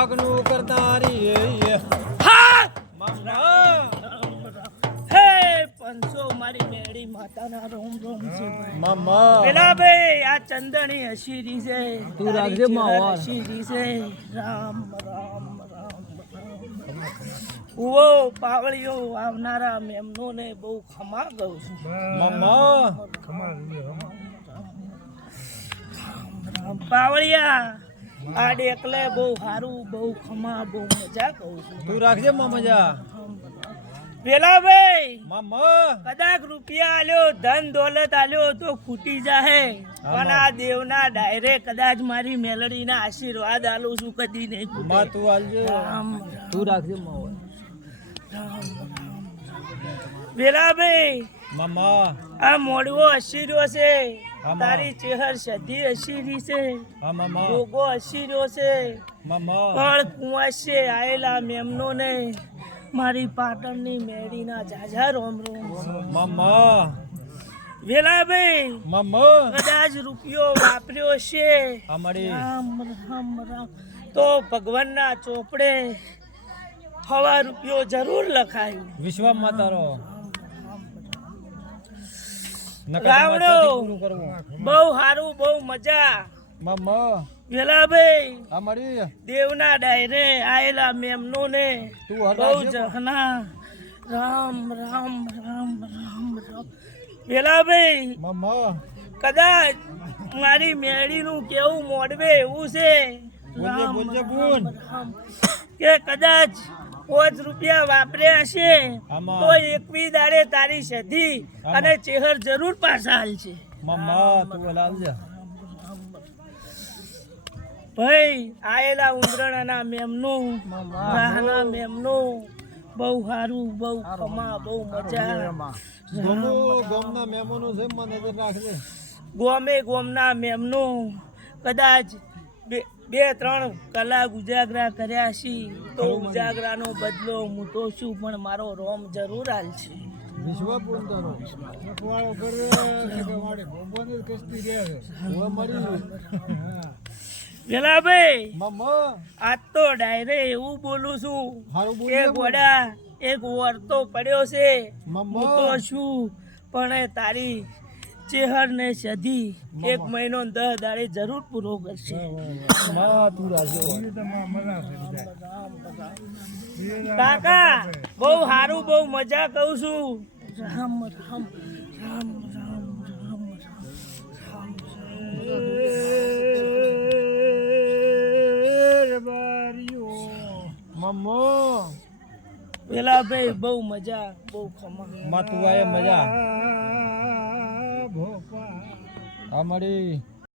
હકનું કરતારી હા મામા હે પંચો મારી મેળી માતાના રોમ રોમ છે ભાઈ મામા પેલા ભાઈ આ ચંદણી હસીરી છે તું રાખજે માવા હસીરી છે રામ રામ રામ ઓ પાવળીઓ આવનારા મેમનો ને બહુ ખમા ગઉં છું મામા પાવળિયા આ ડેકલે બહુ સારું બહુ ખમા બહુ મજા કહું છું તું રાખજે મામાજા પેલા ભાઈ મામા કદાચ રૂપિયા આલ્યો ધન દોલત આલ્યો તો ખૂટી જાહે પણ આ દેવના ડાયરે કદાચ મારી મેલડીના આશીર્વાદ આલું છું કદી નહીં માં તું આલજે તું રાખજે માવા પેલા ભાઈ મામા આ મોડવો હસીર્યો છે તારી ચેહર સધી હસીરી છે હા મામા ગોગો હસીર્યો છે મામા પણ કુંવાશે આયેલા મેમનો ને મારી પાટણની મેળીના જાજા રોમ રોમ મામા વેલાભાઈ મામા કદાચ રૂપિયો વાપર્યો છે અમારી રામ રામ રામ તો ભગવાનના ચોપડે હવા રૂપિયો જરૂર લખાયું વિશ્વા માતારો રાવણો બહુ સારું બહુ મજા મામા વેલાભાઈ અમારી દેવના ડાયરે આયેલા મેમનો ને તું બહુ જહના રામ રામ રામ રામ રામ વેલાભાઈ મામા કદાચ મારી મેળીનું કેવું મોડવે એવું છે રામ બોલજે બોલ રામ કે કદાચ 5 રૂપિયા વાપર્યા હશે આમાં. તો 21 દાડે તારી સધી અને ચેહર જરૂર પાછા હાલશે મામા તું લાવજે ભાઈ આયેલા ઉંદરણાના મેમનું રાહના મેમનું બહુ સારું બહુ ખમા બહુ મજા ગોમના મહેમાનો છે મને નજર રાખજે ગોમના મેમનું કદાચ 2-3 કલાક ઉજાગરા કર્યા છે તો ઉજાગરાનો બદલો હું તો છું પણ મારો રોમ જરૂર હાલશે વિશ્વા પોતાનો વાળો કરે વાડે ભગવાન કસ્તી રહે છે મળી વેલા ભાઈ મામા આજ તો ડાયરે એવું બોલું છું હારું બોલ કે ગોડા એક વર્તો પડ્યો છે મામા. હું તો છું પણ તારી ચેહર ને સધી 1 મહિનો 10 દાડે જરૂર પૂરો કરશે માં તું રાજો કાકા બહુ સારું બહુ મજા કહું છું રામ રામ રામ રામ રામ મામા પેલા ભાઈ બહુ મજા બહુ ખમા માં તું આય મજા અમારી